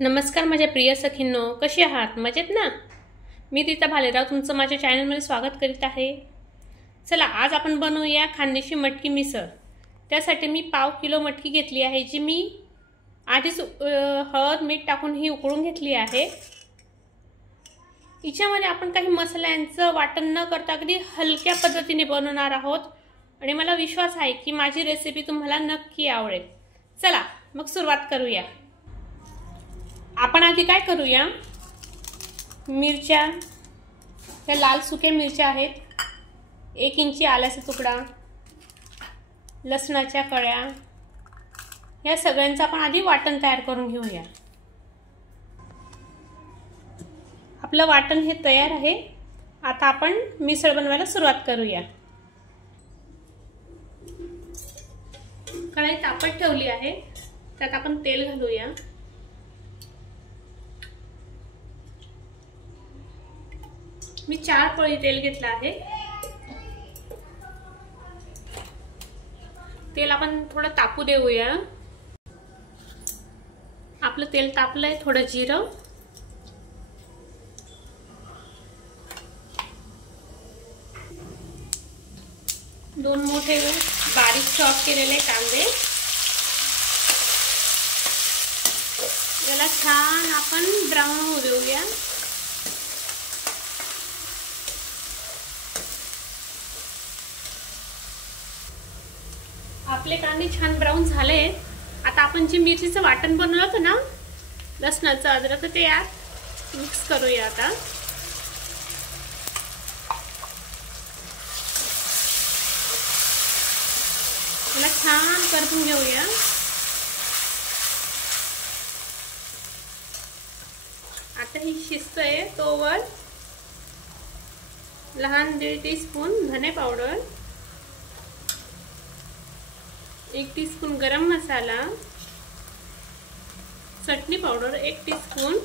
नमस्कार माझ्या प्रिय सखींनो, कशी आहात? मजेत ना? मी रीता भालेराव तुमचं माझ्या चॅनलमध्ये स्वागत करीत आहे। चला आज आपण बनवूया खानदेशी मटकी मिसळ। त्यासाठी मी पाव किलो मटकी घेतली आहे, जी मी आधीच हळद मीठ टाकून ही उकळून घेतली आहे। हिच्यामध्ये आपण काही मसाल्यांचं वाटण न करता अगदी हलक्या पद्धतीने बनवणार आहोत आणि मला विश्वास आहे की माझी रेसिपी तुम्हाला नक्की आवडेल। चला मग सुरुवात करूया। आपण आधी काय करूया, मिरच्या, या लाल सुक्या मिरच्या आहेत, 1 इंची आल्याचा तुकडा, लसणाच्या कळ्या, या सगळ्यांचं आपण आधी वाटण तयार करून घेऊया। आपलं वाटण हे तयार आहे। आता आपण मिसळ बनवायला सुरुवात करूया। कढई तापत ठेवली आहे, त्यात आपण तेल घालूया। मी 4 पळी तेल घेतलं आहे। तेल आपण थोडं तापू देऊया। आपलं तेल तापलंय, थोडं जिरं, दोन मोठे बारीक चॉप केलेले कांदे, याला छान आपण ब्राऊन होऊ देऊया। आपले कांदे छान ब्राऊन झाले। आता आपण जी मिरचीचं वाटण बनवलं होतं ना, लसणाचं अद्रक, ते यात मिक्स करूया। आता याला छान परतून घेऊया। आता ही शिजतंय तोवर लहान 1.5 टीस्पून धने पावडर, 1 टीस्पून गरम मसाला, चटणी पावडर 1 टीस्पून,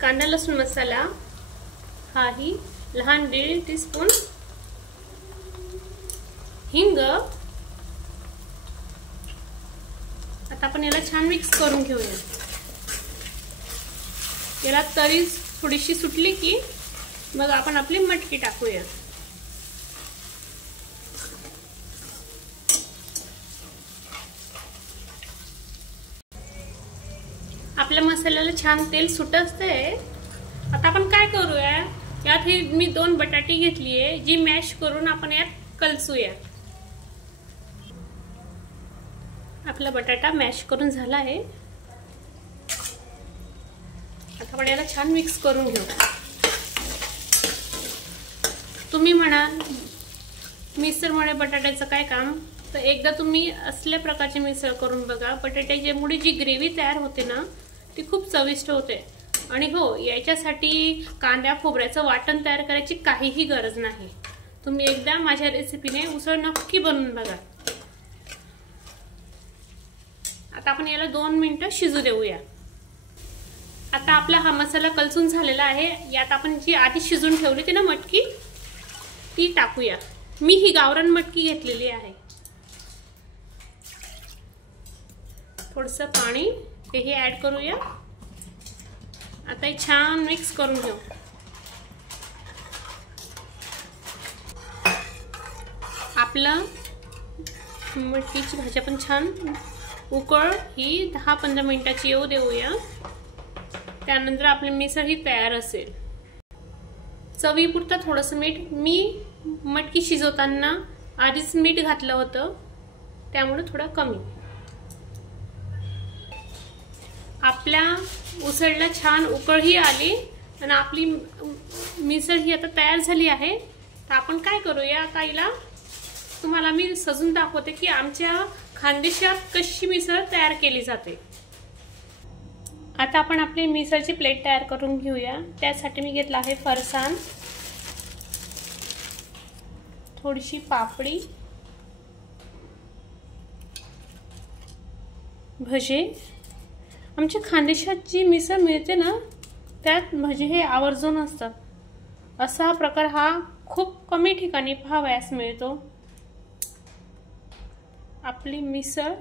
कांदा लसूण मसाला हाही लहान 1.5 टीस्पून, हिंग। आता आपण याला छान मिक्स करून घेऊया। याला तरी थोडीशी सुटली की मग आपण आपली मटकी टाकूया। आपल्या मसाल्याला छान तेल सुटतंय। आता आपण काय करूया, यात ही मी 2 बटाटे घेतलीये, जी मॅश करून आपण यात कलसूया। आपला बटाटा मॅश करून झाला आहे। आता आपण याला छान मिक्स करून घेऊ। तुम्ही म्हणाल मिसळमुळे बटाट्याचं काय काम, तर एकदा तुम्ही असल्या प्रकारची मिसळ करून बघा। बटाट्याची मुळे जी ग्रेव्ही तयार होते ना, ती खूप चविष्ट होते। आणि हो, याच्यासाठी कांदा खोबऱ्याचं वाटण तयार करायची काहीही गरज नाही। तुम्ही एकदा माझ्या रेसिपीने उसळ नक्की बनवून बघा। आता आपण याला 2 मिनिटं शिजू देऊया। आता आपला हा मसाला कलसून झालेला आहे। यात आपण जी आधी शिजून ठेवली होती ना मटकी, ती टाकूया। मी ही गावरान मटकी घेतलेली आहे। थोडंसं पाणी तेही ऍड करूया। आता हे छान मिक्स करून घेऊ। आपलं मटकीची भाजी आपण छान उकळ ही 10-15 मिनिटाची येऊ देऊया। त्यानंतर आपली मिसळ ही तयार असेल। चवीपुरतं थोडंसं मीठ, मी मटकी शिजवताना आधीच मीठ घातलं होतं, त्यामुळे थोडं कमी। आपल्या उसळला छान उकळही आली आणि आपली मिसळ ही आता तयार झाली आहे। तर आपण काय करूया, आता हिला तुम्हाला मी सजून दाखवते की आमच्या खानदेशात कशी मिसळ तयार केली जाते। आता आपण आपली मिसळची प्लेट तयार करून घेऊया। त्यासाठी मी घेतला आहे फरसाण, थोडीशी पापडी, भजे। आमच्या खानदेशात जी मिसळ मिळते ना, त्यात भजे हे आवर्जून असतात। असा प्रकार हा खूप कमी ठिकाणी पाहावयास मिळतो। आपली मिसळ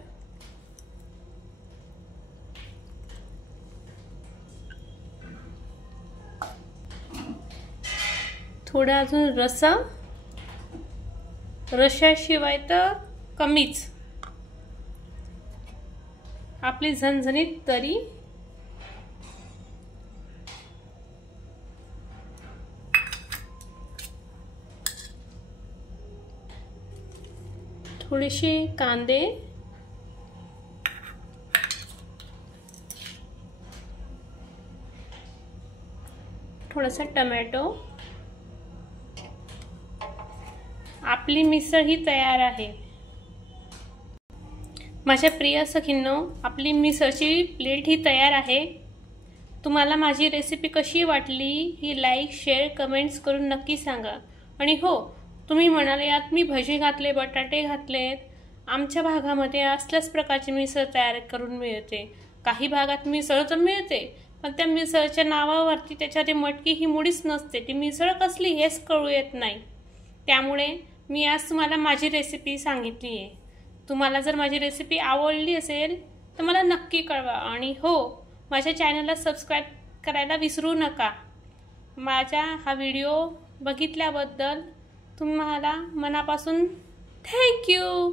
थोडा अजून रशाशिवाय तर कमीच. आपली झणझणीत तरी थोडेसे कांदे, थोडासा टोमॅटो. आपली मिसळ ही तयार आहे. माझ्या प्रिय सखींनो, आपली मिसळची प्लेट ही तयार आहे. तुम्हाला माझी रेसिपी कशी वाटली ही लाईक, शेअर, कमेंट्स करून नक्की सांगा. आणि हो, तुम्ही म्हणाले यात मी भजी घातले, बटाटे घातलेत. आमच्या भागामध्ये असल्याच प्रकारची मिसळ तयार करून मिळते. काही भागात मिसळ तर मिळते, पण त्या मिसळच्या नावावरती त्याच्यात मटकी ही मुळीच नसते. ती मिसळ कसली हेच कळू येत नाही. त्यामुळे मी आज तुम्हाला माझी रेसिपी सांगितली आहे. तुम्हाला जर माझी रेसिपी आवडली असेल तर मला नक्की कळवा. आणि हो, माझ्या चॅनलला सबस्क्राईब करायला विसरू नका. माझा हा व्हिडिओ बघितल्याबद्दल तुम्हाला मनापासून थँक्यू.